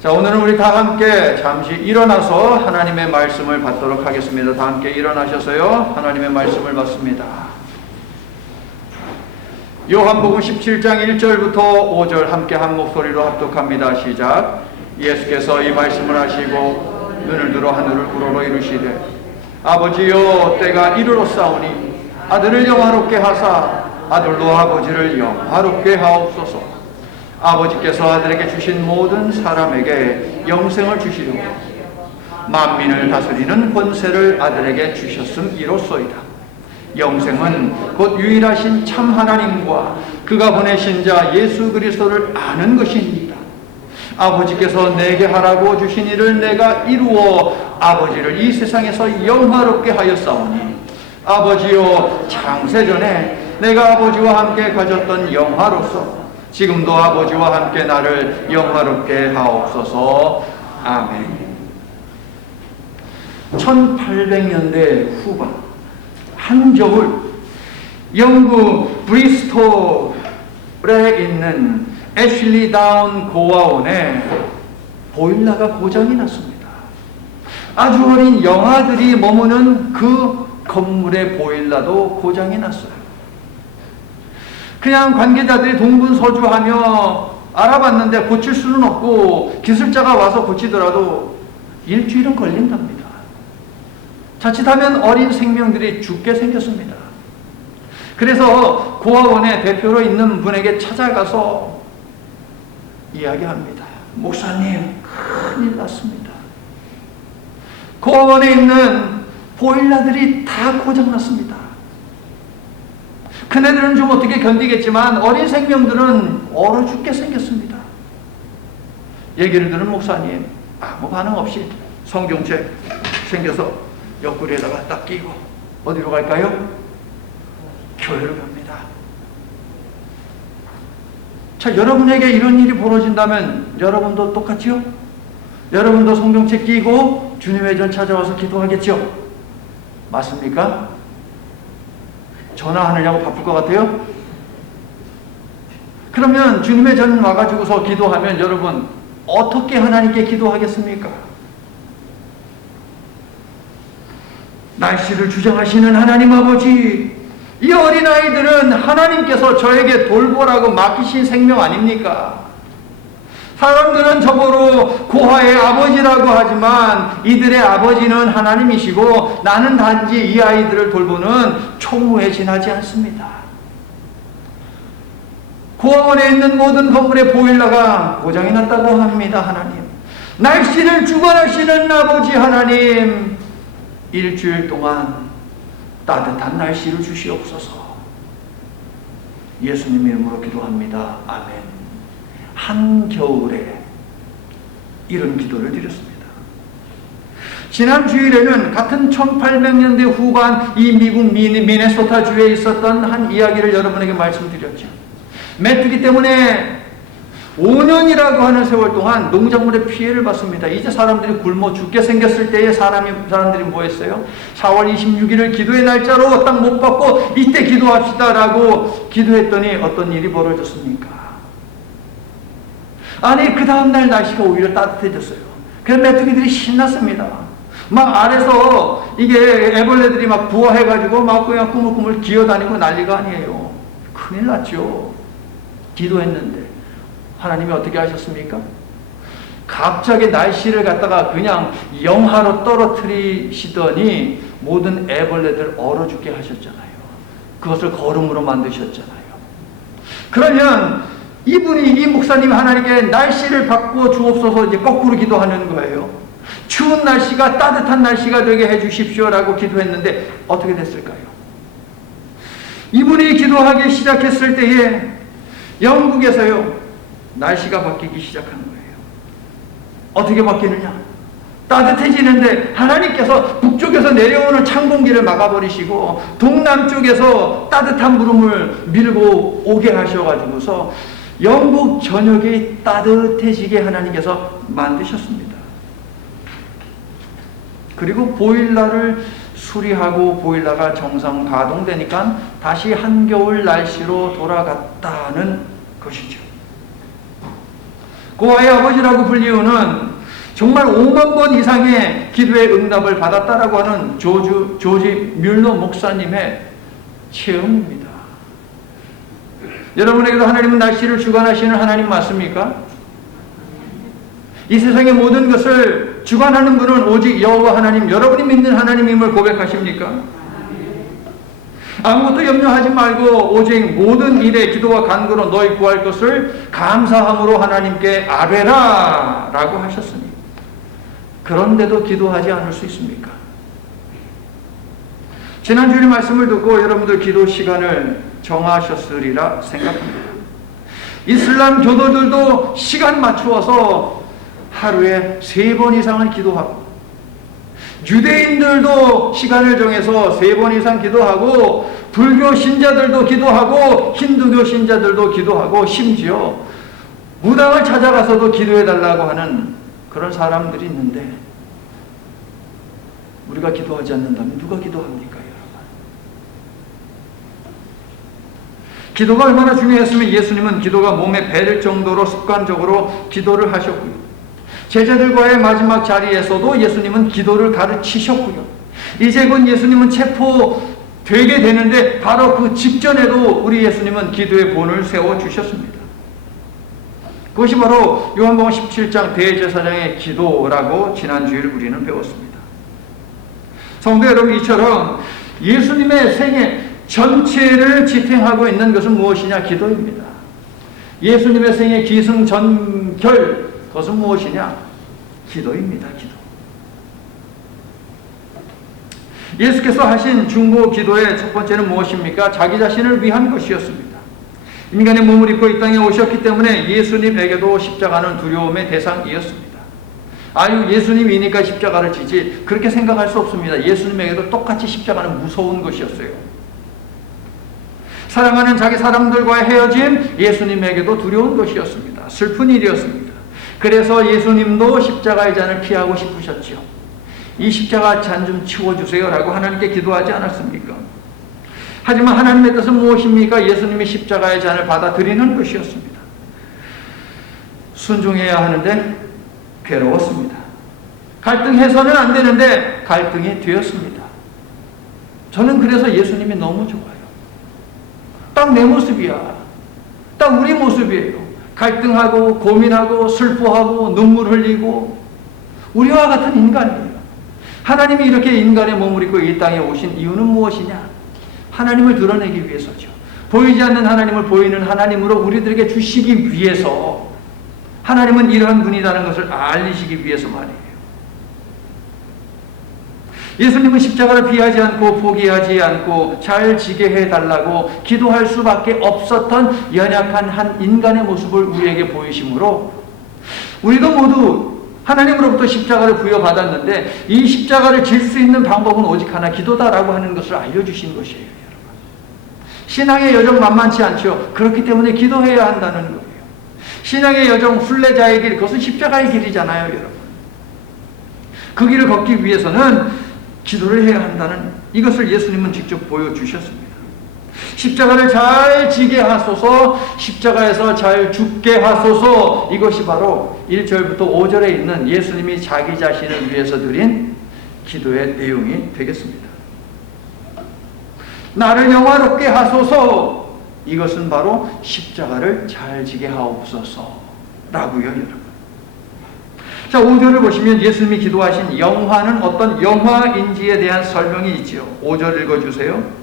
자, 오늘은 우리 다 함께 잠시 일어나서 하나님의 말씀을 받도록 하겠습니다. 다 함께 일어나셔서요, 하나님의 말씀을 받습니다. 요한복음 17장 1절부터 5절 함께 한 목소리로 합독합니다. 시작. 예수께서 이 말씀을 하시고 눈을 들어 하늘을 우러러 이르시되 아버지여 때가 이르렀사오니 아들을 영화롭게 하사 아들로 아버지를 영화롭게 하옵소서. 아버지께서 아들에게 주신 모든 사람에게 영생을 주시려고 만민을 다스리는 권세를 아들에게 주셨음이로소이다. 영생은 곧 유일하신 참 하나님과 그가 보내신 자 예수 그리스도를 아는 것입니다. 아버지께서 내게 하라고 주신 일을 내가 이루어 아버지를 이 세상에서 영화롭게 하였사오니 아버지여 창세전에 내가 아버지와 함께 가졌던 영화로서 지금도 아버지와 함께 나를 영화롭게 하옵소서. 아멘. 1800년대 후반 한겨울 영국 브리스톨에 있는 애슐리 다운 고아원에 보일러가 고장이 났습니다. 아주 어린 영아들이 머무는 그 건물의 보일러도 고장이 났어요. 그냥 관계자들이 동분서주하며 알아봤는데 고칠 수는 없고 기술자가 와서 고치더라도 일주일은 걸린답니다. 자칫하면 어린 생명들이 죽게 생겼습니다. 그래서 고아원의 대표로 있는 분에게 찾아가서 이야기합니다. 목사님, 큰일 났습니다. 고아원에 있는 보일러들이 다 고장났습니다. 큰애들은 좀 어떻게 견디겠지만 어린 생명들은 얼어 죽게 생겼습니다. 얘기를 들은 목사님 아무 반응 없이 성경책 챙겨서 옆구리에다가 딱 끼고 어디로 갈까요? 교회로 갑니다. 자, 여러분에게 이런 일이 벌어진다면 여러분도 똑같지요? 여러분도 성경책 끼고 주님의 전 찾아와서 기도하겠죠? 맞습니까? 전화하느냐고 바쁠 것 같아요? 그러면 주님의 전 와가지고서 기도하면 여러분 어떻게 하나님께 기도하겠습니까? 날씨를 주장하시는 하나님 아버지, 이 어린아이들은 하나님께서 저에게 돌보라고 맡기신 생명 아닙니까? 사람들은 저보로 고아의 아버지라고 하지만 이들의 아버지는 하나님이시고 나는 단지 이 아이들을 돌보는 총무에 지나지 않습니다. 고아원에 있는 모든 건물의 보일러가 고장이 났다고 합니다. 하나님, 날씨를 주관하시는 아버지 하나님, 일주일 동안 따뜻한 날씨를 주시옵소서. 예수님 이름으로 기도합니다. 아멘. 한겨울에 이런 기도를 드렸습니다. 지난 주일에는 같은 1800년대 후반 이 미국 미네소타주에 있었던 한 이야기를 여러분에게 말씀드렸죠. 메뚜기 때문에 5년이라고 하는 세월 동안 농작물에 피해를 받습니다. 이제 사람들이 굶어 죽게 생겼을 때에 사람들이 뭐 했어요? 4월 26일을 기도의 날짜로 딱 못 받고 이때 기도합시다라고 기도했더니 어떤 일이 벌어졌습니까? 아니, 그 다음날 날씨가 오히려 따뜻해졌어요. 그래서 메뚜기들이 신났습니다. 막 아래서 이게 애벌레들이 막 부화해가지고 막 그냥 꾸물꾸물 기어다니고 난리가 아니에요. 큰일 났죠. 기도했는데 하나님이 어떻게 하셨습니까? 갑자기 날씨를 갖다가 그냥 영하로 떨어뜨리시더니 모든 애벌레들 얼어 죽게 하셨잖아요. 그것을 거름으로 만드셨잖아요. 그러면 이 목사님 하나님께 날씨를 바꾸어 주옵소서 이제 거꾸로 기도하는 거예요. 추운 날씨가 따뜻한 날씨가 되게 해 주십시오라고 기도했는데 어떻게 됐을까요? 이분이 기도하기 시작했을 때에 영국에서요, 날씨가 바뀌기 시작한 거예요. 어떻게 바뀌느냐? 따뜻해지는데 하나님께서 북쪽에서 내려오는 찬 공기를 막아버리시고 동남쪽에서 따뜻한 구름을 밀고 오게 하셔가지고서 영국 전역이 따뜻해지게 하나님께서 만드셨습니다. 그리고 보일러를 수리하고 보일러가 정상 가동되니까 다시 한겨울 날씨로 돌아갔다는 것이죠. 고아의 아버지라고 불리우는 정말 5만 번 이상의 기도의 응답을 받았다라고 하는 조지 뮬러 목사님의 체험입니다. 여러분에게도 하나님은 날씨를 주관하시는 하나님 맞습니까? 이 세상의 모든 것을 주관하는 분은 오직 여호와 하나님, 여러분이 믿는 하나님임을 고백하십니까? 아무것도 염려하지 말고 오직 모든 일에 기도와 간구로 너희 구할 것을 감사함으로 하나님께 아뢰라 라고 하셨으니 그런데도 기도하지 않을 수 있습니까? 지난주일 말씀을 듣고 여러분들 기도 시간을 정하셨으리라 생각합니다. 이슬람 교도들도 시간 맞추어서 하루에 3번 이상은 기도하고, 유대인들도 시간을 정해서 3번 이상 기도하고, 불교 신자들도 기도하고, 힌두교 신자들도 기도하고, 심지어 무당을 찾아가서도 기도해달라고 하는 그런 사람들이 있는데, 우리가 기도하지 않는다면 누가 기도합니까, 여러분? 기도가 얼마나 중요했으면 예수님은 기도가 몸에 배를 정도로 습관적으로 기도를 하셨고요. 제자들과의 마지막 자리에서도 예수님은 기도를 가르치셨고요. 이제 곧 예수님은 체포되게 되는데 바로 그 직전에도 우리 예수님은 기도의 본을 세워주셨습니다. 그것이 바로 요한복음 17장 대제사장의 기도라고 지난주에 우리는 배웠습니다. 성도 여러분, 이처럼 예수님의 생애 전체를 지탱하고 있는 것은 무엇이냐? 기도입니다. 예수님의 생애 기승전결, 그것은 무엇이냐? 기도입니다. 기도. 예수께서 하신 중보 기도의 첫 번째는 무엇입니까? 자기 자신을 위한 것이었습니다. 인간의 몸을 입고 이 땅에 오셨기 때문에 예수님에게도 십자가는 두려움의 대상이었습니다. 아유, 예수님이니까 십자가를 지지, 그렇게 생각할 수 없습니다. 예수님에게도 똑같이 십자가는 무서운 것이었어요. 사랑하는 자기 사람들과의 헤어짐, 예수님에게도 두려운 것이었습니다. 슬픈 일이었습니다. 그래서 예수님도 십자가의 잔을 피하고 싶으셨지요. 이 십자가 잔 좀 치워주세요 라고 하나님께 기도하지 않았습니까? 하지만 하나님의 뜻은 무엇입니까? 예수님이 십자가의 잔을 받아들이는 것이었습니다. 순종해야 하는데 괴로웠습니다. 갈등해서는 안 되는데 갈등이 되었습니다. 저는 그래서 예수님이 너무 좋아요. 딱 내 모습이야. 딱 우리 모습이에요. 갈등하고 고민하고 슬퍼하고 눈물 흘리고 우리와 같은 인간이에요. 하나님이 이렇게 인간의 몸을 입고 이 땅에 오신 이유는 무엇이냐? 하나님을 드러내기 위해서죠. 보이지 않는 하나님을 보이는 하나님으로 우리들에게 주시기 위해서, 하나님은 이러한 분이라는 것을 알리시기 위해서 말이에요. 예수님은 십자가를 피하지 않고 포기하지 않고 잘 지게 해달라고 기도할 수밖에 없었던 연약한 한 인간의 모습을 우리에게 보이심으로 우리도 모두 하나님으로부터 십자가를 부여받았는데 이 십자가를 질 수 있는 방법은 오직 하나, 기도다라고 하는 것을 알려주신 것이에요. 여러분. 신앙의 여정 만만치 않죠. 그렇기 때문에 기도해야 한다는 거예요. 신앙의 여정, 순례자의 길, 그것은 십자가의 길이잖아요. 여러분. 그 길을 걷기 위해서는 기도를 해야 한다는 이것을 예수님은 직접 보여주셨습니다. 십자가를 잘 지게 하소서, 십자가에서 잘 죽게 하소서, 이것이 바로 1절부터 5절에 있는 예수님이 자기 자신을 위해서 드린 기도의 내용이 되겠습니다. 나를 영화롭게 하소서, 이것은 바로 십자가를 잘 지게 하옵소서 라고요, 여러분. 자, 5절을 보시면 예수님이 기도하신 영화는 어떤 영화인지에 대한 설명이 있지요. 5절 읽어주세요.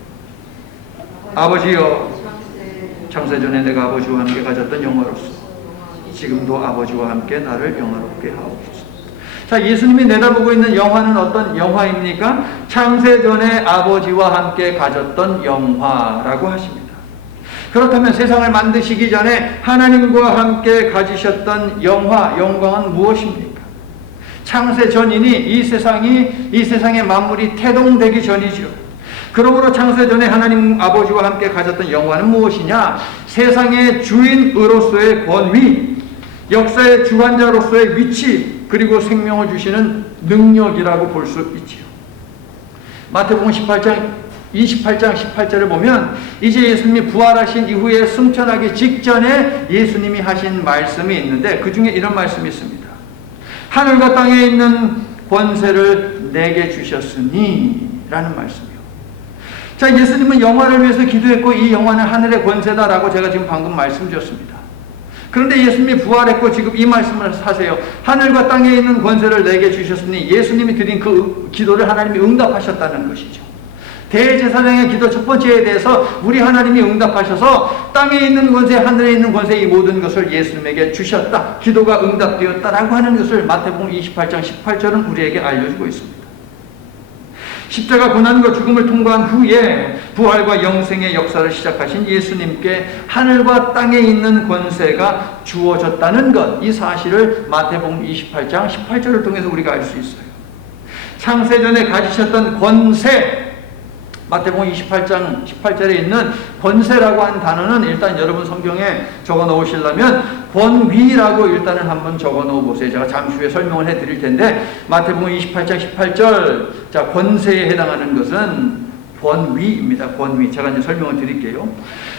아버지여, 창세전에 내가 아버지와 함께 가졌던 영화로서 지금도 아버지와 함께 나를 영화롭게 하옵소서. 자, 예수님이 내다보고 있는 영화는 어떤 영화입니까? 창세전에 아버지와 함께 가졌던 영화라고 하십니다. 그렇다면 세상을 만드시기 전에 하나님과 함께 가지셨던 영화, 영광은 무엇입니까? 창세 전이니 이 세상의 만물이 태동되기 전이죠. 그러므로 창세 전에 하나님 아버지와 함께 가졌던 영화는 무엇이냐? 세상의 주인으로서의 권위, 역사의 주관자로서의 위치, 그리고 생명을 주시는 능력이라고 볼 수 있지요. 마태복음 18장 28장 18절을 보면 이제 예수님이 부활하신 이후에 승천하기 직전에 예수님이 하신 말씀이 있는데 그 중에 이런 말씀이 있습니다. 하늘과 땅에 있는 권세를 내게 주셨으니 라는 말씀이요. 자, 예수님은 영화를 위해서 기도했고 이 영화는 하늘의 권세다라고 제가 지금 방금 말씀드렸습니다. 그런데 예수님이 부활했고 지금 이 말씀을 하세요. 하늘과 땅에 있는 권세를 내게 주셨으니 예수님이 드린 그 기도를 하나님이 응답하셨다는 것이죠. 대제사장의 기도 첫 번째에 대해서 우리 하나님이 응답하셔서 땅에 있는 권세, 하늘에 있는 권세 이 모든 것을 예수님에게 주셨다. 기도가 응답되었다라고 하는 것을 마태복음 28장 18절은 우리에게 알려주고 있습니다. 십자가 고난과 죽음을 통과한 후에 부활과 영생의 역사를 시작하신 예수님께 하늘과 땅에 있는 권세가 주어졌다는 것, 이 사실을 마태복음 28장 18절을 통해서 우리가 알 수 있어요. 창세전에 가지셨던 권세, 마태복음 28장 18절에 있는 권세라고 한 단어는 일단 여러분 성경에 적어 놓으시려면 권위라고 일단은 한번 적어 놓어 보세요. 제가 잠시 후에 설명을 해 드릴 텐데 마태복음 28장 18절, 자, 권세에 해당하는 것은 권위입니다. 권위. 제가 이제 설명을 드릴게요.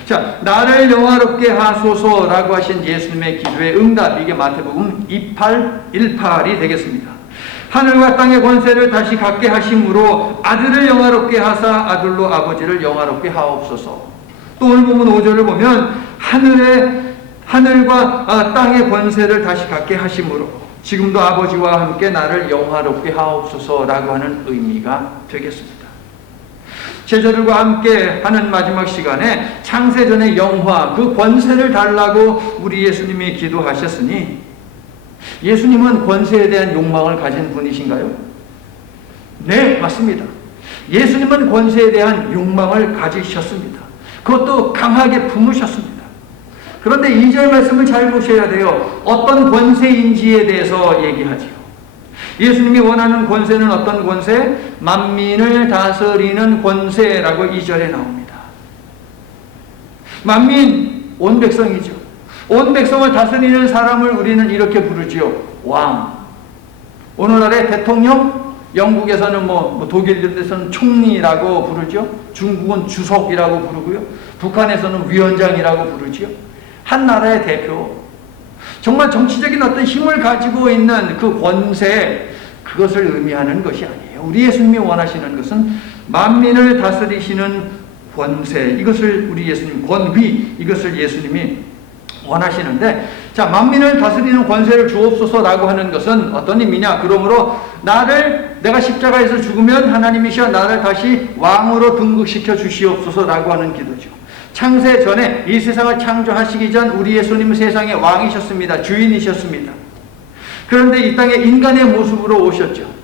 자, 나를 영화롭게 하소서라고 하신 예수님의 기도의 응답, 이게 마태복음 28:18이 되겠습니다. 하늘과 땅의 권세를 다시 갖게 하심으로 아들을 영화롭게 하사 아들로 아버지를 영화롭게 하옵소서. 또 오늘 보면 5절을 보면 하늘과 땅의 권세를 다시 갖게 하심으로 지금도 아버지와 함께 나를 영화롭게 하옵소서라고 하는 의미가 되겠습니다. 제자들과 함께 하는 마지막 시간에 창세전의 영화, 그 권세를 달라고 우리 예수님이 기도하셨으니 예수님은 권세에 대한 욕망을 가진 분이신가요? 네, 맞습니다. 예수님은 권세에 대한 욕망을 가지셨습니다. 그것도 강하게 품으셨습니다. 그런데 2절 말씀을 잘 보셔야 돼요. 어떤 권세인지에 대해서 얘기하지요. 예수님이 원하는 권세는 어떤 권세? 만민을 다스리는 권세라고 2절에 나옵니다. 만민, 온 백성이죠. 온 백성을 다스리는 사람을 우리는 이렇게 부르지요. 왕. 오늘날의 대통령, 영국에서는 독일에서는 총리라고 부르죠. 중국은 주석이라고 부르고요. 북한에서는 위원장이라고 부르지요. 한 나라의 대표. 정말 정치적인 어떤 힘을 가지고 있는 그 권세, 그것을 의미하는 것이 아니에요. 우리 예수님이 원하시는 것은 만민을 다스리시는 권세, 이것을 우리 예수님, 권위, 이것을 예수님이 원하시는데, 자, 만민을 다스리는 권세를 주옵소서라고 하는 것은 어떤 의미냐? 그러므로 내가 십자가에서 죽으면 하나님이시여 나를 다시 왕으로 등극시켜 주시옵소서라고 하는 기도죠. 창세 전에 이 세상을 창조하시기 전 우리 예수님은 세상의 왕이셨습니다. 주인이셨습니다. 그런데 이 땅에 인간의 모습으로 오셨죠.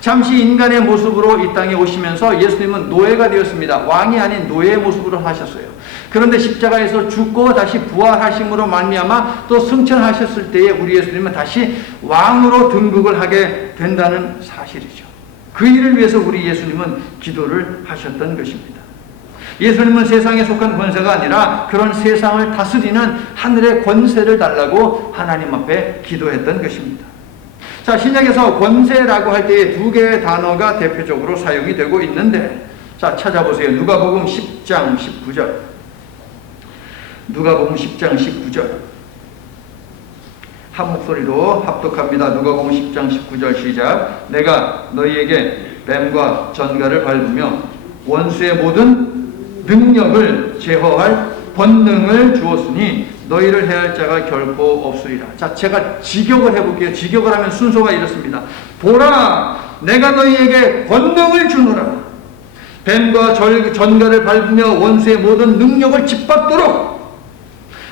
잠시 인간의 모습으로 이 땅에 오시면서 예수님은 노예가 되었습니다. 왕이 아닌 노예의 모습으로 하셨어요. 그런데 십자가에서 죽고 다시 부활하심으로 말미암아 또 승천하셨을 때에 우리 예수님은 다시 왕으로 등극을 하게 된다는 사실이죠. 그 일을 위해서 우리 예수님은 기도를 하셨던 것입니다. 예수님은 세상에 속한 권세가 아니라 그런 세상을 다스리는 하늘의 권세를 달라고 하나님 앞에 기도했던 것입니다. 자, 신약에서 권세라고 할 때에 두 개의 단어가 대표적으로 사용이 되고 있는데, 자, 찾아보세요. 누가복음 10장 19절. 누가복음 10장 19절. 한 목소리로 합독합니다. 누가복음 10장 19절 시작. 내가 너희에게 뱀과 전갈을 밟으며 원수의 모든 능력을 제어할 권능을 주었으니 너희를 해할 자가 결코 없으리라. 자, 제가 직역을 해볼게요. 직역을 하면 순서가 이렇습니다. 보라, 내가 너희에게 권능을 주노라. 뱀과 전갈을 밟으며 원수의 모든 능력을 짓밟도록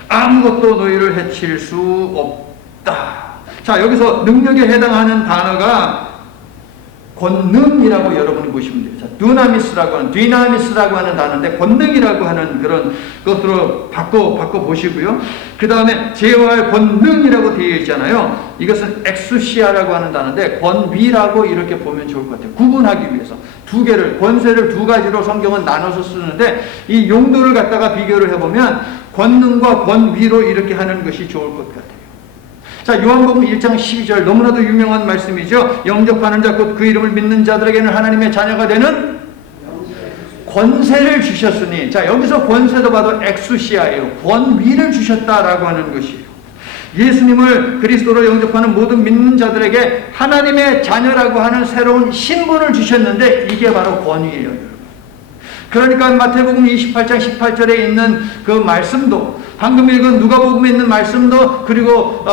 아무것도 너희를 해칠 수 없다. 자, 여기서 능력에 해당하는 단어가 권능이라고 여러분이 보시면 돼요. 자, 디나미스라고 하는 단어인데 권능이라고 하는 그런 것으로 바꿔 보시고요. 그 다음에 제어할 권능이라고 되어 있잖아요. 이것은 엑수시아라고 하는 단어인데 권위라고 이렇게 보면 좋을 것 같아요. 구분하기 위해서 두 개를, 권세를 두 가지로 성경은 나눠서 쓰는데 이 용도를 갖다가 비교를 해보면 권능과 권위로 이렇게 하는 것이 좋을 것 같아요. 자, 요한복음 1장 12절, 너무나도 유명한 말씀이죠. 영접하는 자 곧 그 이름을 믿는 자들에게는 하나님의 자녀가 되는 권세를 주셨으니, 자, 여기서 권세도 봐도 엑수시아예요. 권위를 주셨다라고 하는 것이에요. 예수님을 그리스도로 영접하는 모든 믿는 자들에게 하나님의 자녀라고 하는 새로운 신분을 주셨는데, 이게 바로 권위예요, 여러분. 그러니까 마태복음 28장 18절에 있는 그 말씀도, 방금 읽은 누가복음에 있는 말씀도, 그리고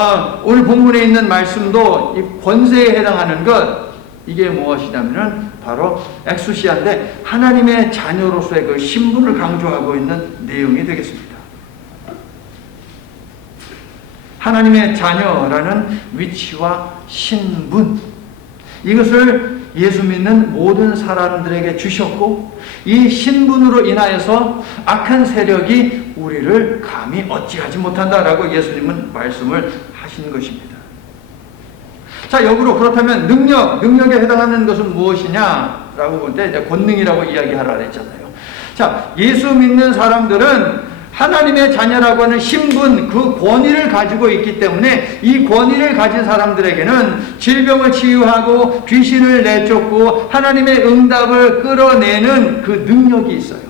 오늘 본문에 있는 말씀도 이 권세에 해당하는 것, 이게 무엇이냐면은 바로 엑수시아인데 하나님의 자녀로서의 그 신분을 강조하고 있는 내용이 되겠습니다. 하나님의 자녀라는 위치와 신분, 이것을 예수 믿는 모든 사람들에게 주셨고, 이 신분으로 인하여서 악한 세력이 우리를 감히 어찌하지 못한다라고 예수님은 말씀을 하신 것입니다. 자, 역으로 그렇다면 능력에 해당하는 것은 무엇이냐라고 볼 때 이제 권능이라고 이야기하라 그랬잖아요. 자, 예수 믿는 사람들은 하나님의 자녀라고 하는 신분, 그 권위를 가지고 있기 때문에 이 권위를 가진 사람들에게는 질병을 치유하고 귀신을 내쫓고 하나님의 응답을 끌어내는 그 능력이 있어요.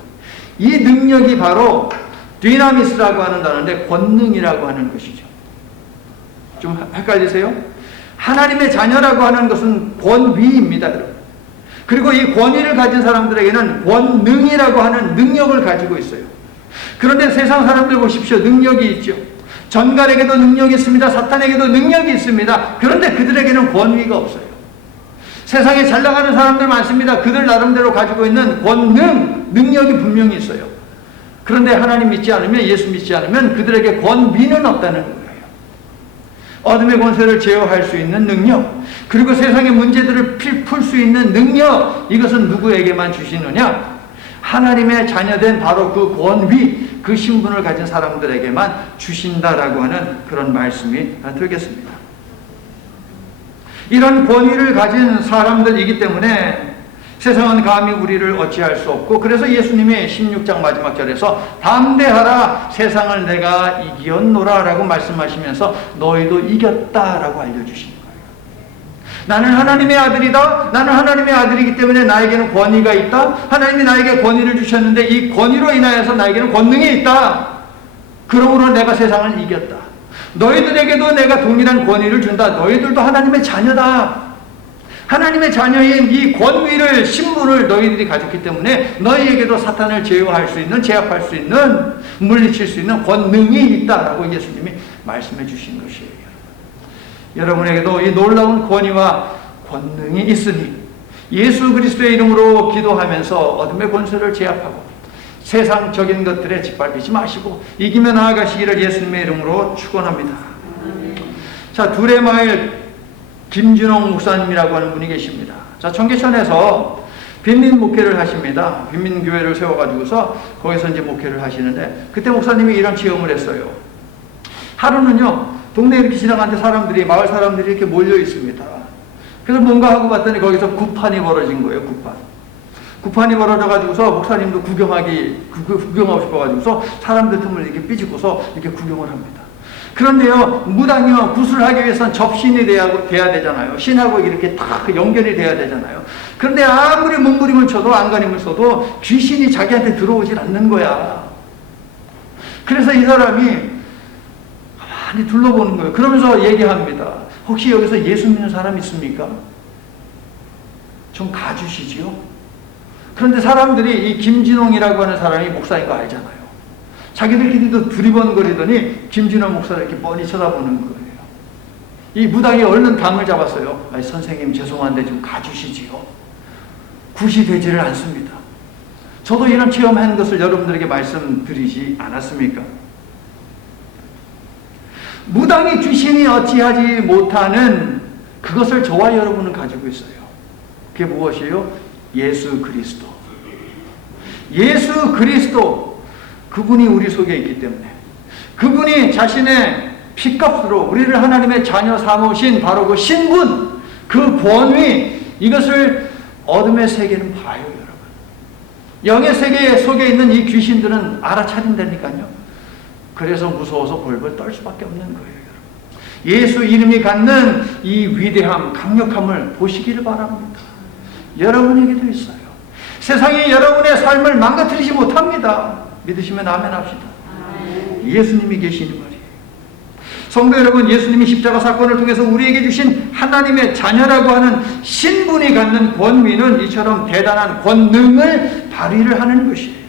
이 능력이 바로 디나미스라고 하는 단어인데 권능이라고 하는 것이죠. 좀 헷갈리세요? 하나님의 자녀라고 하는 것은 권위입니다, 여러분. 그리고 이 권위를 가진 사람들에게는 권능이라고 하는 능력을 가지고 있어요. 그런데 세상 사람들 보십시오. 능력이 있죠. 전갈에게도 능력이 있습니다. 사탄에게도 능력이 있습니다. 그런데 그들에게는 권위가 없어요. 세상에 잘 나가는 사람들 많습니다. 그들 나름대로 가지고 있는 권능, 능력이 분명히 있어요. 그런데 하나님 믿지 않으면, 예수 믿지 않으면 그들에게 권위는 없다는 거예요. 어둠의 권세를 제어할 수 있는 능력, 그리고 세상의 문제들을 풀 수 있는 능력, 이것은 누구에게만 주시느냐? 하나님의 자녀된 바로 그 권위, 그 신분을 가진 사람들에게만 주신다라고 하는 그런 말씀이 되겠습니다. 이런 권위를 가진 사람들이기 때문에 세상은 감히 우리를 어찌할 수 없고, 그래서 예수님이 16장 마지막 절에서 담대하라, 세상을 내가 이겼노라 라고 말씀하시면서 너희도 이겼다라고 알려주십니다. 나는 하나님의 아들이다. 나는 하나님의 아들이기 때문에 나에게는 권위가 있다. 하나님이 나에게 권위를 주셨는데 이 권위로 인하여서 나에게는 권능이 있다. 그러므로 내가 세상을 이겼다. 너희들에게도 내가 동일한 권위를 준다. 너희들도 하나님의 자녀다. 하나님의 자녀인 이 권위를, 신분을 너희들이 가졌기 때문에 너희에게도 사탄을 제어할 수 있는, 제압할 수 있는, 물리칠 수 있는 권능이 있다라고 예수님이 말씀해 주신 것이에요. 여러분에게도 이 놀라운 권위와 권능이 있으니 예수 그리스도의 이름으로 기도하면서 어둠의 권세를 제압하고 세상적인 것들에 짓밟히지 마시고 이기며 나아가시기를 예수님의 이름으로 축원합니다. 자, 두레마일 김준홍 목사님이라고 하는 분이 계십니다. 자, 청계천에서 빈민 목회를 하십니다. 빈민교회를 세워가지고서 거기서 이제 목회를 하시는데, 그때 목사님이 이런 체험을 했어요. 하루는요, 동네에 이렇게 지나가는데 사람들이, 마을 사람들이 이렇게 몰려 있습니다. 그래서 뭔가 하고 봤더니 거기서 구판이 벌어진 거예요, 구판이 벌어져가지고서 목사님도 구경하고 싶어가지고서 사람들 틈을 이렇게 삐집고서 이렇게 구경을 합니다. 그런데요, 무당이요, 구슬을 하기 위해서는 접신이 돼야 되잖아요. 신하고 이렇게 다 연결이 돼야 되잖아요. 그런데 아무리 몸부림을 쳐도, 안간힘을 써도 귀신이 자기한테 들어오질 않는 거야. 그래서 이 사람이 많이 둘러보는 거예요. 그러면서 얘기합니다. 혹시 여기서 예수 믿는 사람 있습니까? 좀 가주시지요? 그런데 사람들이 이 김진홍이라고 하는 사람이 목사인 거 알잖아요. 자기들끼리도 두리번거리더니 김진홍 목사를 이렇게 뻔히 쳐다보는 거예요. 이 무당이 얼른 감을 잡았어요. 아니, 선생님 죄송한데 좀 가주시지요. 굿이 되지를 않습니다. 저도 이런 체험한 것을 여러분들에게 말씀드리지 않았습니까? 무당이 귀신이 어찌하지 못하는 그것을 저와 여러분은 가지고 있어요. 그게 무엇이에요? 예수 그리스도. 예수 그리스도, 그분이 우리 속에 있기 때문에, 그분이 자신의 피값으로 우리를 하나님의 자녀 삼으신 바로 그 신분, 그 권위, 이것을 어둠의 세계는 봐요, 여러분. 영의 세계 속에 있는 이 귀신들은 알아차린다니까요. 그래서 무서워서 벌벌 떨 수밖에 없는 거예요, 여러분. 예수 이름이 갖는 이 위대함, 강력함을 보시기를 바랍니다. 여러분에게도 있어요. 세상이 여러분의 삶을 망가뜨리지 못합니다. 믿으시면 아멘 합시다. 예수님이 계시는 말이에요. 성도 여러분, 예수님이 십자가 사건을 통해서 우리에게 주신 하나님의 자녀라고 하는 신분이 갖는 권위는 이처럼 대단한 권능을 발휘를 하는 것이에요.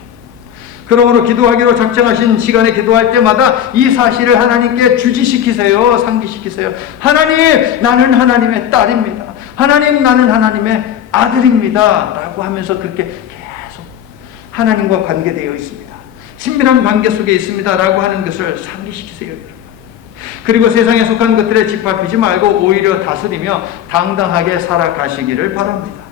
그러므로 기도하기로 작정하신 시간에 기도할 때마다 이 사실을 하나님께 주지시키세요. 상기시키세요. 하나님, 나는 하나님의 딸입니다. 하나님, 나는 하나님의 아들입니다. 라고 하면서 그렇게 계속 하나님과 관계되어 있습니다. 친밀한 관계 속에 있습니다. 라고 하는 것을 상기시키세요. 그리고 세상에 속한 것들에 짓밟히지 말고 오히려 다스리며 당당하게 살아가시기를 바랍니다.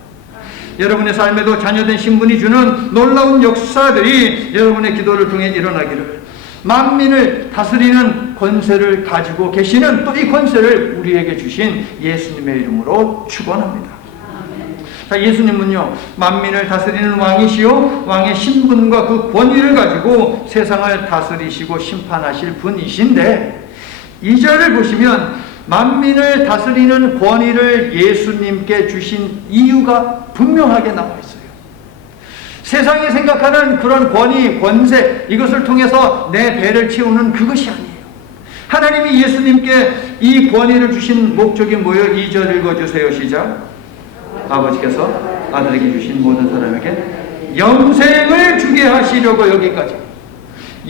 여러분의 삶에도 자녀된 신분이 주는 놀라운 역사들이 여러분의 기도를 통해 일어나기를, 만민을 다스리는 권세를 가지고 계시는 또 이 권세를 우리에게 주신 예수님의 이름으로 축원합니다. 자, 예수님은요, 만민을 다스리는 왕이시요 왕의 신분과 그 권위를 가지고 세상을 다스리시고 심판하실 분이신데, 2절을 보시면 만민을 다스리는 권위를 예수님께 주신 이유가 분명하게 나와 있어요. 세상이 생각하는 그런 권위, 권세, 이것을 통해서 내 배를 채우는 그것이 아니에요. 하나님이 예수님께 이 권위를 주신 목적이 뭐예요? 2절 읽어주세요. 시작. 아버지께서 아들에게 주신 모든 사람에게 영생을 주게 하시려고, 여기까지.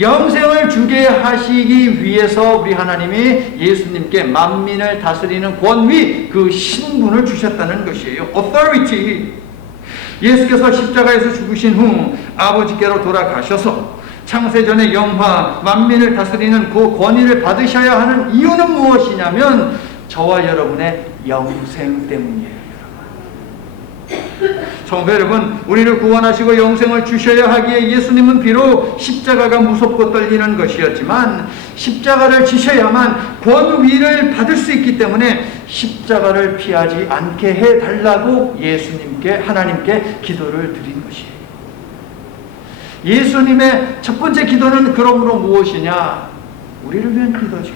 영생을 주게 하시기 위해서 우리 하나님이 예수님께 만민을 다스리는 권위, 그 신분을 주셨다는 것이에요. authority. 예수께서 십자가에서 죽으신 후 아버지께로 돌아가셔서 창세전의 영화, 만민을 다스리는 그 권위를 받으셔야 하는 이유는 무엇이냐면 저와 여러분의 영생 때문이에요. 성도 여러분, 우리를 구원하시고 영생을 주셔야 하기에 예수님은 비록 십자가가 무섭고 떨리는 것이었지만 십자가를 지셔야만 권위를 받을 수 있기 때문에 십자가를 피하지 않게 해달라고 예수님께, 하나님께 기도를 드린 것이에요. 예수님의 첫 번째 기도는 그러므로 무엇이냐? 우리를 위한 기도죠.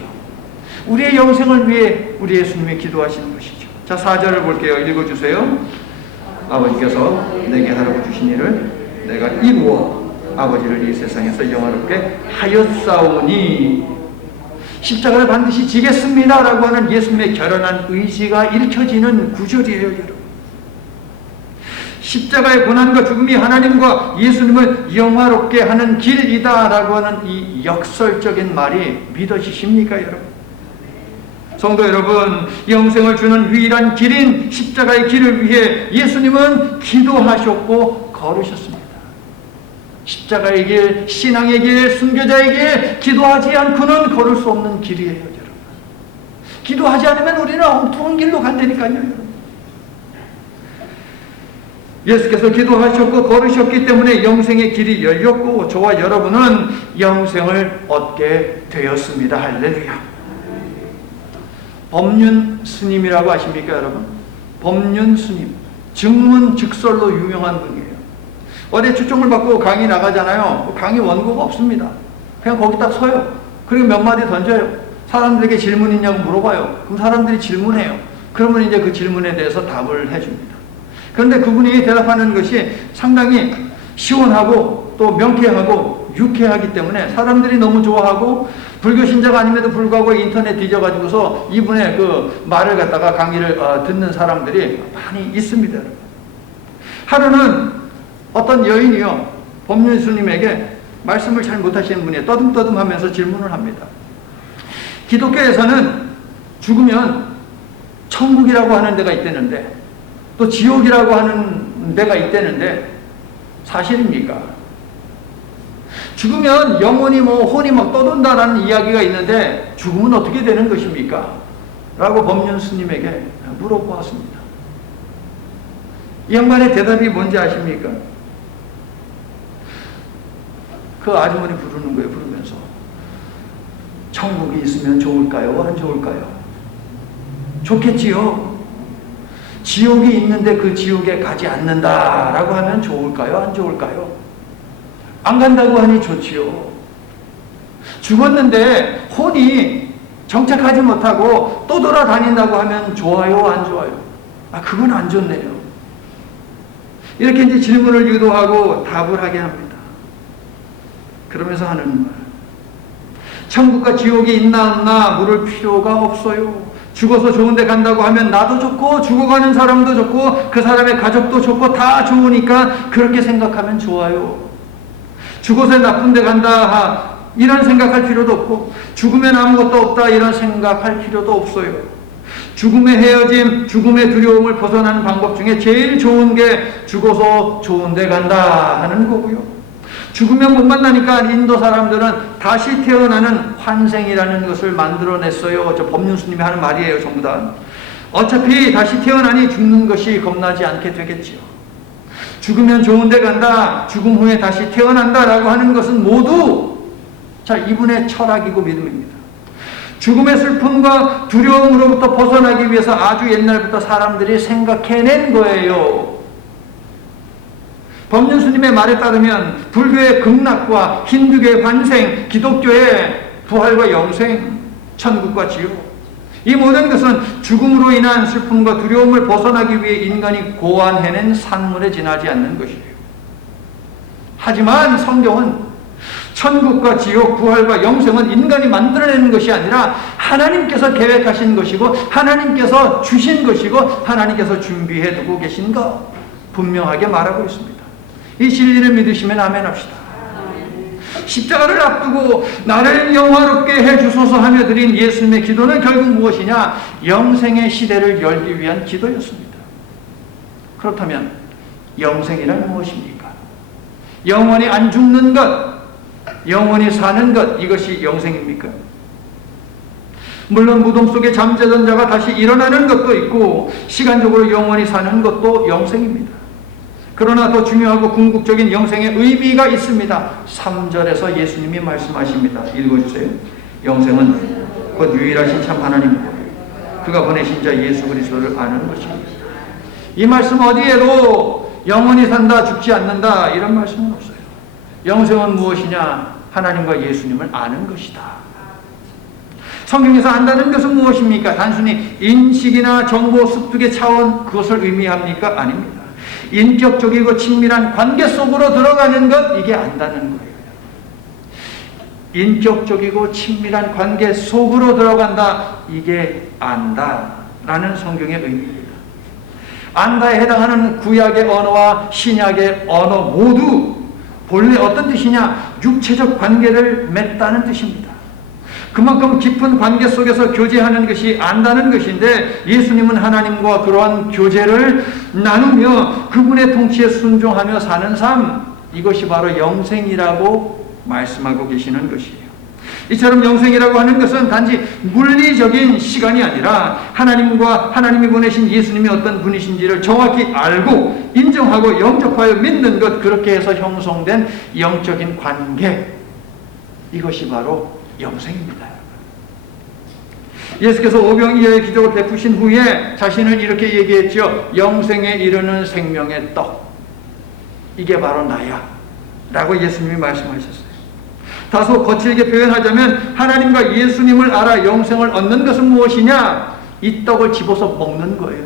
우리의 영생을 위해 우리 예수님이 기도하시는 것이죠. 자, 4절을 볼게요. 읽어주세요. 아버지께서 내게 하라고 주신 일을 내가 이루어 아버지를 이 세상에서 영화롭게 하였사오니, 십자가를 반드시 지겠습니다 라고 하는 예수님의 결연한 의지가 읽혀지는 구절이에요. 여러분, 십자가의 고난과 죽음이 하나님과 예수님을 영화롭게 하는 길이다 라고 하는 이 역설적인 말이 믿어지십니까 여러분? 성도 여러분, 영생을 주는 유일한 길인 십자가의 길을 위해 예수님은 기도하셨고 걸으셨습니다. 십자가의 길, 신앙의 길, 순교자의 길, 기도하지 않고는 걸을 수 없는 길이에요, 여러분. 기도하지 않으면 우리는 엉뚱한 길로 간다니까요, 여러분. 예수께서 기도하셨고 걸으셨기 때문에 영생의 길이 열렸고 저와 여러분은 영생을 얻게 되었습니다. 할렐루야. 법륜 스님이라고 아십니까 여러분? 법륜 스님, 증문즉설로 유명한 분이에요. 어디 초청을 받고 강의 나가잖아요. 강의 원고가 없습니다. 그냥 거기 딱 서요. 그리고 몇 마디 던져요. 사람들에게 질문 있냐고 물어봐요. 그럼 사람들이 질문해요. 그러면 이제 그 질문에 대해서 답을 해줍니다. 그런데 그분이 대답하는 것이 상당히 시원하고 또 명쾌하고 유쾌하기 때문에 사람들이 너무 좋아하고, 불교 신자가 아님에도 불구하고 인터넷 뒤져가지고서 이분의 그 말을 갖다가 강의를 듣는 사람들이 많이 있습니다. 하루는 어떤 여인이요, 법륜 스님에게 말씀을 잘 못하시는 분이 떠듬떠듬 하면서 질문을 합니다. 기독교에서는 죽으면 천국이라고 하는 데가 있다는데 또 지옥이라고 하는 데가 있다는데 사실입니까? 죽으면 영혼이 혼이 막 떠돈다라는 이야기가 있는데 죽으면 어떻게 되는 것입니까? 라고 법륜 스님에게 물어보았습니다. 이 양반의 대답이 뭔지 아십니까? 그 아주머니 부르는 거예요. 부르면서 천국이 있으면 좋을까요? 안 좋을까요? 좋겠지요. 지옥이 있는데 그 지옥에 가지 않는다라고 하면 좋을까요? 안 좋을까요? 안 간다고 하니 좋지요. 죽었는데 혼이 정착하지 못하고 또 돌아다닌다고 하면 좋아요? 안 좋아요? 그건 안 좋네요. 이렇게 이제 질문을 유도하고 답을 하게 합니다. 그러면서 하는 말. 천국과 지옥이 있나 없나 물을 필요가 없어요. 죽어서 좋은 데 간다고 하면 나도 좋고 죽어가는 사람도 좋고 그 사람의 가족도 좋고 다 좋으니까 그렇게 생각하면 좋아요. 죽어서 나쁜 데 간다 이런 생각할 필요도 없고 죽으면 아무것도 없다 이런 생각할 필요도 없어요. 죽음의 헤어짐, 죽음의 두려움을 벗어나는 방법 중에 제일 좋은 게 죽어서 좋은 데 간다 하는 거고요. 죽으면 못 만나니까 인도 사람들은 다시 태어나는 환생이라는 것을 만들어냈어요. 저 법륜스님이 하는 말이에요. 전부 다. 어차피 다시 태어나니 죽는 것이 겁나지 않게 되겠지요. 죽으면 좋은 데 간다, 죽음 후에 다시 태어난다 라고 하는 것은 모두 이분의 철학이고 믿음입니다. 죽음의 슬픔과 두려움으로부터 벗어나기 위해서 아주 옛날부터 사람들이 생각해낸 거예요. 법륜스님의 말에 따르면 불교의 극락과 힌두교의 환생, 기독교의 부활과 영생, 천국과 지옥, 이 모든 것은 죽음으로 인한 슬픔과 두려움을 벗어나기 위해 인간이 고안해낸 산물에 지나지 않는 것이에요. 하지만 성경은 천국과 지옥, 부활과 영생은 인간이 만들어내는 것이 아니라 하나님께서 계획하신 것이고 하나님께서 주신 것이고 하나님께서 준비해 두고 계신 것 분명하게 말하고 있습니다. 이 진리를 믿으시면 아멘 합시다. 십자가를 앞두고 나를 영화롭게 해주소서 하며 드린 예수님의 기도는 결국 무엇이냐? 영생의 시대를 열기 위한 기도였습니다. 그렇다면 영생이란 무엇입니까? 영원히 안 죽는 것, 영원히 사는 것, 이것이 영생입니까? 물론 무덤 속에 잠자던 자가 다시 일어나는 것도 있고 시간적으로 영원히 사는 것도 영생입니다. 그러나 더 중요하고 궁극적인 영생의 의미가 있습니다. 3절에서 예수님이 말씀하십니다. 읽어주세요. 영생은 곧 유일하신 참 하나님이고 그가 보내신 자 예수 그리스도를 아는 것입니다. 이 말씀 어디에도 영원히 산다, 죽지 않는다 이런 말씀은 없어요. 영생은 무엇이냐? 하나님과 예수님을 아는 것이다. 성경에서 안다는 것은 무엇입니까? 단순히 인식이나 정보 습득의 차원, 그것을 의미합니까? 아닙니다. 인격적이고 친밀한 관계 속으로 들어가는 것, 이게 안다는 거예요. 인격적이고 친밀한 관계 속으로 들어간다, 이게 안다라는 성경의 의미입니다. 안다에 해당하는 구약의 언어와 신약의 언어 모두 본래 어떤 뜻이냐? 육체적 관계를 맺다는 뜻입니다. 그만큼 깊은 관계 속에서 교제하는 것이 안다는 것인데 예수님은 하나님과 그러한 교제를 나누며 그분의 통치에 순종하며 사는 삶, 이것이 바로 영생이라고 말씀하고 계시는 것이에요. 이처럼 영생이라고 하는 것은 단지 물리적인 시간이 아니라 하나님과 하나님이 보내신 예수님이 어떤 분이신지를 정확히 알고 인정하고 영접하여 믿는 것, 그렇게 해서 형성된 영적인 관계, 이것이 바로 영생입니다. 예수께서 오병이어의 기적을 베푸신 후에 자신을 이렇게 얘기했죠. 영생에 이르는 생명의 떡, 이게 바로 나야 라고 예수님이 말씀하셨어요. 다소 거칠게 표현하자면 하나님과 예수님을 알아 영생을 얻는 것은 무엇이냐? 이 떡을 집어서 먹는 거예요.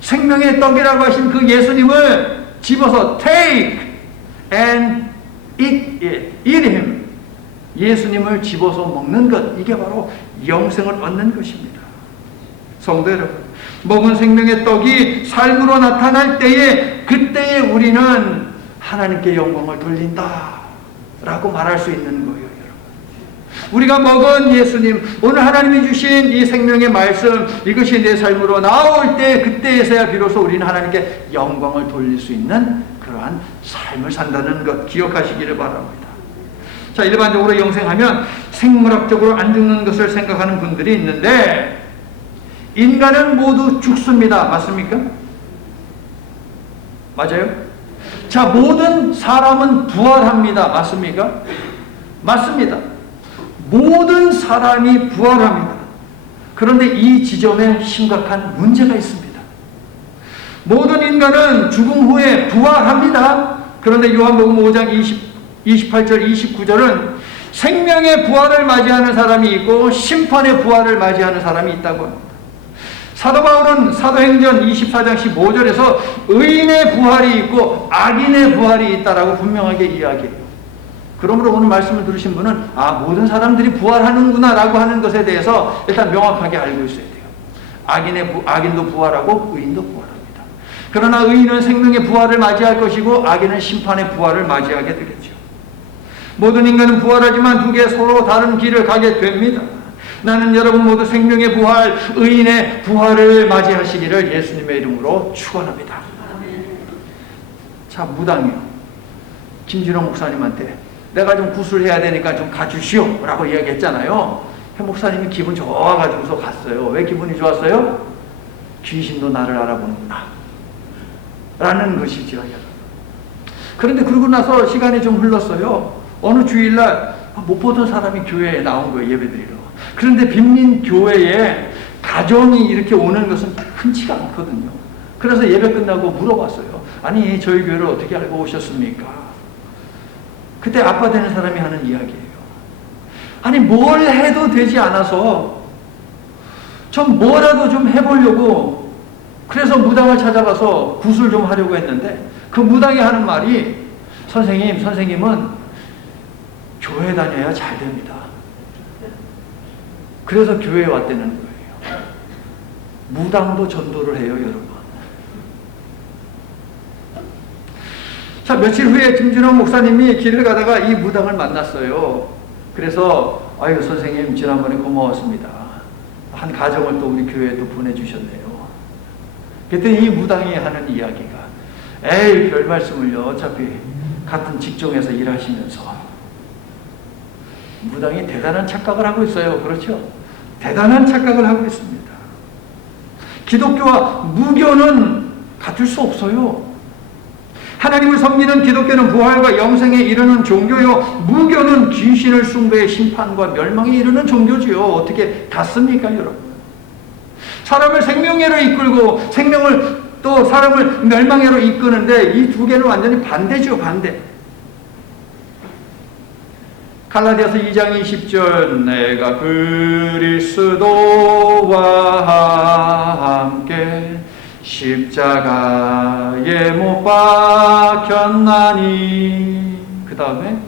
생명의 떡이라고 하신 그 예수님을 집어서 take and eat it, eat him, 예수님을 집어서 먹는 것, 이게 바로 영생을 얻는 것입니다. 성도 여러분, 먹은 생명의 떡이 삶으로 나타날 때에, 그때에 우리는 하나님께 영광을 돌린다 라고 말할 수 있는 거예요. 여러분, 우리가 먹은 예수님, 오늘 하나님이 주신 이 생명의 말씀, 이것이 내 삶으로 나올 때, 그때에서야 비로소 우리는 하나님께 영광을 돌릴 수 있는 그러한 삶을 산다는 것 기억하시기를 바랍니다. 자, 일반적으로 영생하면 생물학적으로 안 죽는 것을 생각하는 분들이 있는데, 인간은 모두 죽습니다. 맞습니까? 맞아요? 자, 모든 사람은 부활합니다. 맞습니까? 맞습니다. 모든 사람이 부활합니다. 그런데 이 지점에 심각한 문제가 있습니다. 모든 인간은 죽음 후에 부활합니다. 그런데 요한복음 5장 28절 29절은 생명의 부활을 맞이하는 사람이 있고 심판의 부활을 맞이하는 사람이 있다고 합니다. 사도 바울은 사도행전 24장 15절에서 의인의 부활이 있고 악인의 부활이 있다라고 분명하게 이야기해요. 그러므로 오늘 말씀을 들으신 분은 모든 사람들이 부활하는구나 라고 하는 것에 대해서 일단 명확하게 알고 있어야 돼요. 악인도 부활하고 의인도 부활합니다. 그러나 의인은 생명의 부활을 맞이할 것이고 악인은 심판의 부활을 맞이하게 되겠죠. 모든 인간은 부활하지만 두 개 서로 다른 길을 가게 됩니다. 나는 여러분 모두 생명의 부활, 의인의 부활을 맞이하시기를 예수님의 이름으로 축원합니다. 자, 무당이요. 김진홍 목사님한테 내가 좀 구술해야 되니까 좀 가주시오 라고 이야기했잖아요. 해 목사님이 기분 좋아가지고서 갔어요. 왜 기분이 좋았어요? 귀신도 나를 알아보는구나 라는 것이죠. 그런데 그러고 나서 시간이 좀 흘렀어요. 어느 주일날 못 보던 사람이 교회에 나온 거예요. 예배드리러. 그런데 빈민교회에 가정이 이렇게 오는 것은 흔치가 않거든요. 그래서 예배 끝나고 물어봤어요. 아니 저희 교회를 어떻게 알고 오셨습니까? 그때 아빠 되는 사람이 하는 이야기예요. 아니 뭘 해도 되지 않아서 좀 뭐라도 좀 해보려고 그래서 무당을 찾아가서 구술 좀 하려고 했는데 그 무당이 하는 말이 선생님은 교회 다녀야 잘 됩니다. 그래서 교회에 왔다는 거예요. 무당도 전도를 해요, 여러분. 자, 며칠 후에 김진홍 목사님이 길을 가다가 이 무당을 만났어요. 그래서 아유 선생님 지난번에 고마웠습니다. 한 가정을 또 우리 교회에 또 보내주셨네요. 그때 이 무당이 하는 이야기가 에이 별 말씀을요. 어차피 같은 직종에서 일하시면서 무당이 대단한 착각을 하고 있어요. 그렇죠? 대단한 착각을 하고 있습니다. 기독교와 무교는 같을 수 없어요. 하나님을 섬기는 기독교는 부활과 영생에 이르는 종교요. 무교는 귀신을 숭배의 심판과 멸망에 이르는 종교지요. 어떻게 같습니까, 여러분? 사람을 생명회로 이끌고 또 사람을 멸망회로 이끄는데 이 두 개는 완전히 반대죠, 반대. 갈라디아서 2장 20절 내가 그리스도와 함께 십자가에 못 박혔나니 그 다음에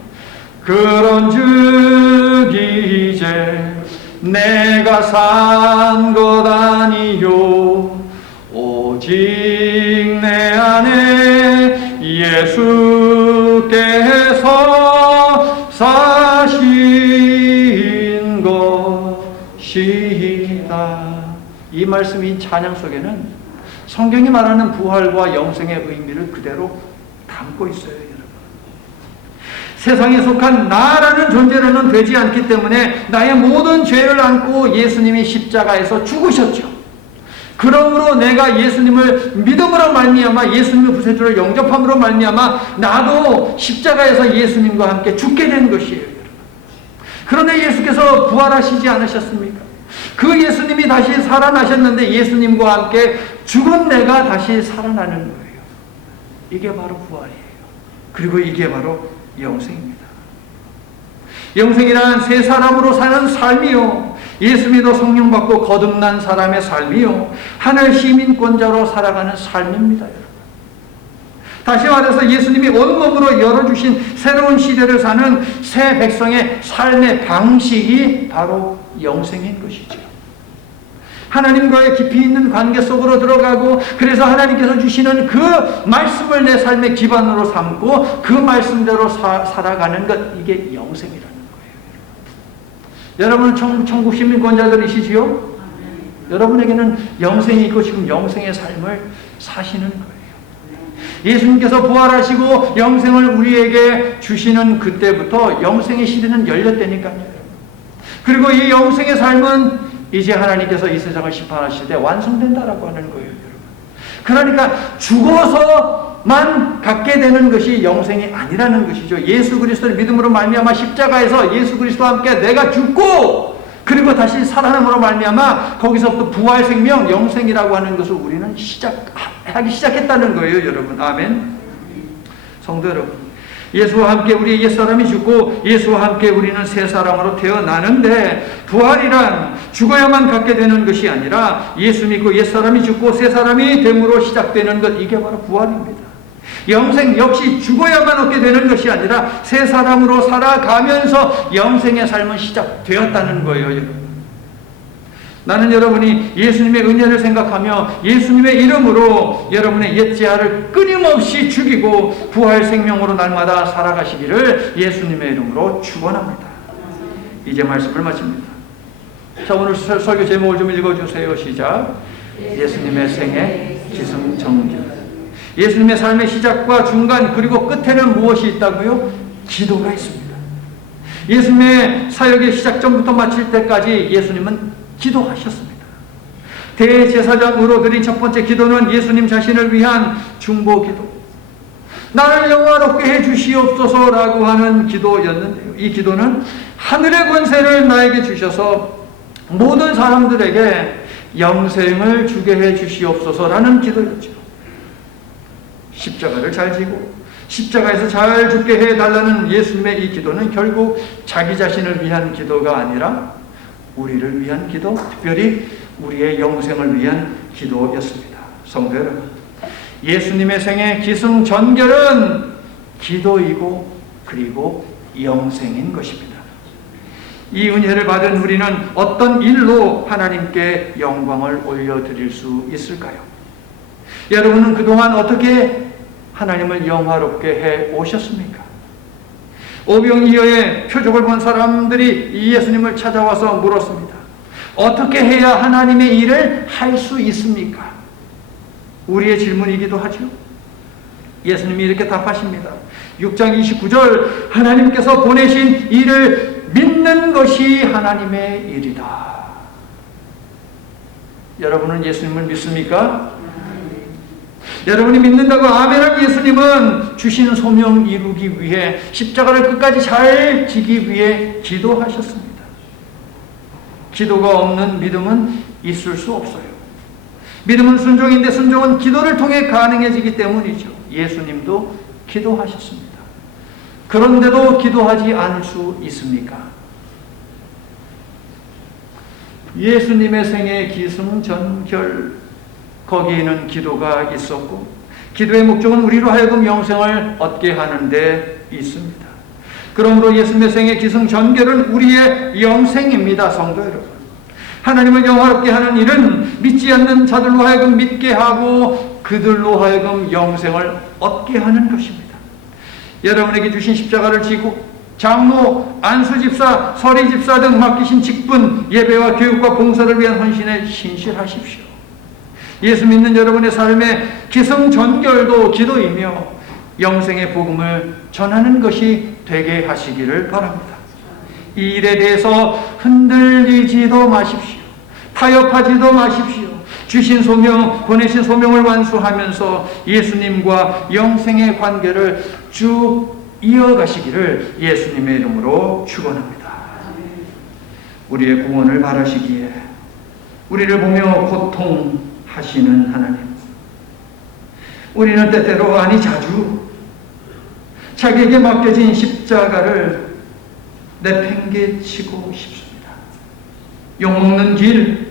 그런즉 이제 내가 산 것 아니요 오직 내 안에 예수께서 사신 것이다. 이 말씀이 찬양 속에는 성경이 말하는 부활과 영생의 의미를 그대로 담고 있어요, 여러분. 세상에 속한 나라는 존재로는 되지 않기 때문에 나의 모든 죄를 안고 예수님이 십자가에서 죽으셨죠. 그러므로 내가 예수님을 믿음으로 말미암아 예수님의 구세주를 영접함으로 말미암아 나도 십자가에서 예수님과 함께 죽게 된 것이에요, 여러분. 그런데 예수께서 부활하시지 않으셨습니까? 그 예수님이 다시 살아나셨는데 예수님과 함께 죽은 내가 다시 살아나는 거예요. 이게 바로 부활이에요. 그리고 이게 바로 영생입니다. 영생이란 새 사람으로 사는 삶이요, 예수 믿어 성령 받고 거듭난 사람의 삶이요, 하늘 시민권자로 살아가는 삶입니다, 여러분. 다시 말해서 예수님이 온몸으로 열어주신 새로운 시대를 사는 새 백성의 삶의 방식이 바로 영생인 것이죠. 하나님과의 깊이 있는 관계 속으로 들어가고 그래서 하나님께서 주시는 그 말씀을 내 삶의 기반으로 삼고 그 말씀대로 살아가는 것, 이게 영생이라는 거예요. 여러분은 천국 시민권자들이시지요? 여러분에게는 영생이 있고 지금 영생의 삶을 사시는 거예요. 예수님께서 부활하시고 영생을 우리에게 주시는 그때부터 영생의 시대는 열렸다니까요. 그리고 이 영생의 삶은 이제 하나님께서 이 세상을 심판하실 때 완성된다라고 하는 거예요, 여러분. 그러니까 죽어서만 갖게 되는 것이 영생이 아니라는 것이죠. 예수 그리스도를 믿음으로 말미암아 십자가에서 예수 그리스도와 함께 내가 죽고 그리고 다시 살아남으로 말미암아 거기서부터 부활 생명 영생이라고 하는 것을 우리는 하기 시작했다는 거예요, 여러분. 아멘. 성도 여러분, 예수와 함께 우리 옛사람이 죽고 예수와 함께 우리는 새 사람으로 태어나는데, 부활이란 죽어야만 갖게 되는 것이 아니라 예수 믿고 옛사람이 죽고 새 사람이 됨으로 시작되는 것, 이게 바로 부활입니다. 영생 역시 죽어야만 얻게 되는 것이 아니라 새 사람으로 살아가면서 영생의 삶은 시작되었다는 거예요, 여러분. 나는 여러분이 예수님의 은혜를 생각하며 예수님의 이름으로 여러분의 옛 죄악을 끊임없이 죽이고 부활 생명으로 날마다 살아가시기를 예수님의 이름으로 축원합니다. 이제 말씀을 마칩니다. 자, 오늘 설교 제목을 좀 읽어주세요. 시작. 예수님의 생애 기승전결. 예수님의 삶의 시작과 중간 그리고 끝에는 무엇이 있다고요? 기도가 있습니다. 예수님의 사역의 시작 전부터 마칠 때까지 예수님은 기도하셨습니다. 대제사장으로 드린 첫 번째 기도는 예수님 자신을 위한 중보기도, 나를 영화롭게 해주시옵소서라고 하는 기도였는데요. 이 기도는 하늘의 권세를 나에게 주셔서 모든 사람들에게 영생을 주게 해주시옵소서라는 기도였죠. 십자가를 잘 지고 십자가에서 잘 죽게 해달라는 예수님의 이 기도는 결국 자기 자신을 위한 기도가 아니라 우리를 위한 기도, 특별히 우리의 영생을 위한 기도였습니다. 성도 여러분, 예수님의 생애 기승전결은 기도이고 그리고 영생인 것입니다. 이 은혜를 받은 우리는 어떤 일로 하나님께 영광을 올려드릴 수 있을까요? 여러분은 그동안 어떻게 하나님을 영화롭게 해 오셨습니까? 오병이어의 표적을 본 사람들이 예수님을 찾아와서 물었습니다. 어떻게 해야 하나님의 일을 할 수 있습니까? 우리의 질문이기도 하죠. 예수님이 이렇게 답하십니다. 6장 29절, 하나님께서 보내신 일을 믿는 것이 하나님의 일이다. 여러분은 예수님을 믿습니까? 여러분이 믿는다고 아멘한 예수님은 주신 소명 이루기 위해 십자가를 끝까지 잘 지기 위해 기도하셨습니다. 기도가 없는 믿음은 있을 수 없어요. 믿음은 순종인데 순종은 기도를 통해 가능해지기 때문이죠. 예수님도 기도하셨습니다. 그런데도 기도하지 않을 수 있습니까? 예수님의 생애 기승전결, 거기에는 기도가 있었고 기도의 목적은 우리로 하여금 영생을 얻게 하는 데 있습니다. 그러므로 예수님의 생애 기승전결은 우리의 영생입니다. 성도 여러분, 하나님을 영화롭게 하는 일은 믿지 않는 자들로 하여금 믿게 하고 그들로 하여금 영생을 얻게 하는 것입니다. 여러분에게 주신 십자가를 지고 장로, 안수집사, 서리집사 등 맡기신 직분, 예배와 교육과 봉사를 위한 헌신에 신실하십시오. 예수 믿는 여러분의 삶의 기승전결도 기도이며 영생의 복음을 전하는 것이 되게 하시기를 바랍니다. 이 일에 대해서 흔들리지도 마십시오. 타협하지도 마십시오. 주신 소명, 보내신 소명을 완수하면서 예수님과 영생의 관계를 쭉 이어가시기를 예수님의 이름으로 축원합니다. 우리의 구원을 바라시기에 우리를 보며 고통하시는 하나님, 우리는 때때로 아니 자주 자기에게 맡겨진 십자가를 내팽개치고 싶습니다. 욕먹는 길,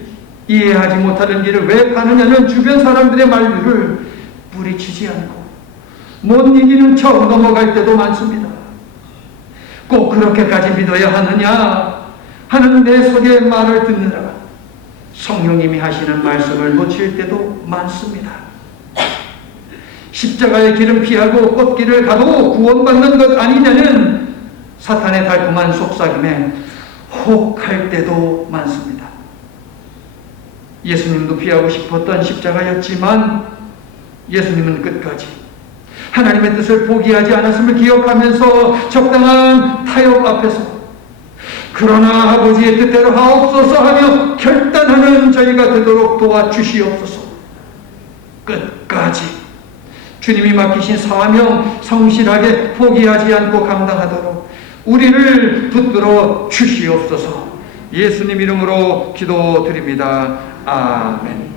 이해하지 못하는 길을 왜 가느냐는 주변 사람들의 말들을 뿌리치지 않고 못 이기는 척 넘어갈 때도 많습니다. 꼭 그렇게까지 믿어야 하느냐 하는 내 속의 말을 듣느라 성령님이 하시는 말씀을 놓칠 때도 많습니다. 십자가의 길은 피하고 꽃길을 가도 구원받는 것 아니냐는 사탄의 달콤한 속삭임에 혹할 때도 많습니다. 예수님도 피하고 싶었던 십자가였지만 예수님은 끝까지 하나님의 뜻을 포기하지 않았음을 기억하면서 적당한 타협 앞에서 그러나 아버지의 뜻대로 하옵소서 하며 결단하는 저희가 되도록 도와주시옵소서. 끝까지 주님이 맡기신 사명 성실하게 포기하지 않고 감당하도록 우리를 붙들어 주시옵소서. 예수님 이름으로 기도드립니다. 아멘.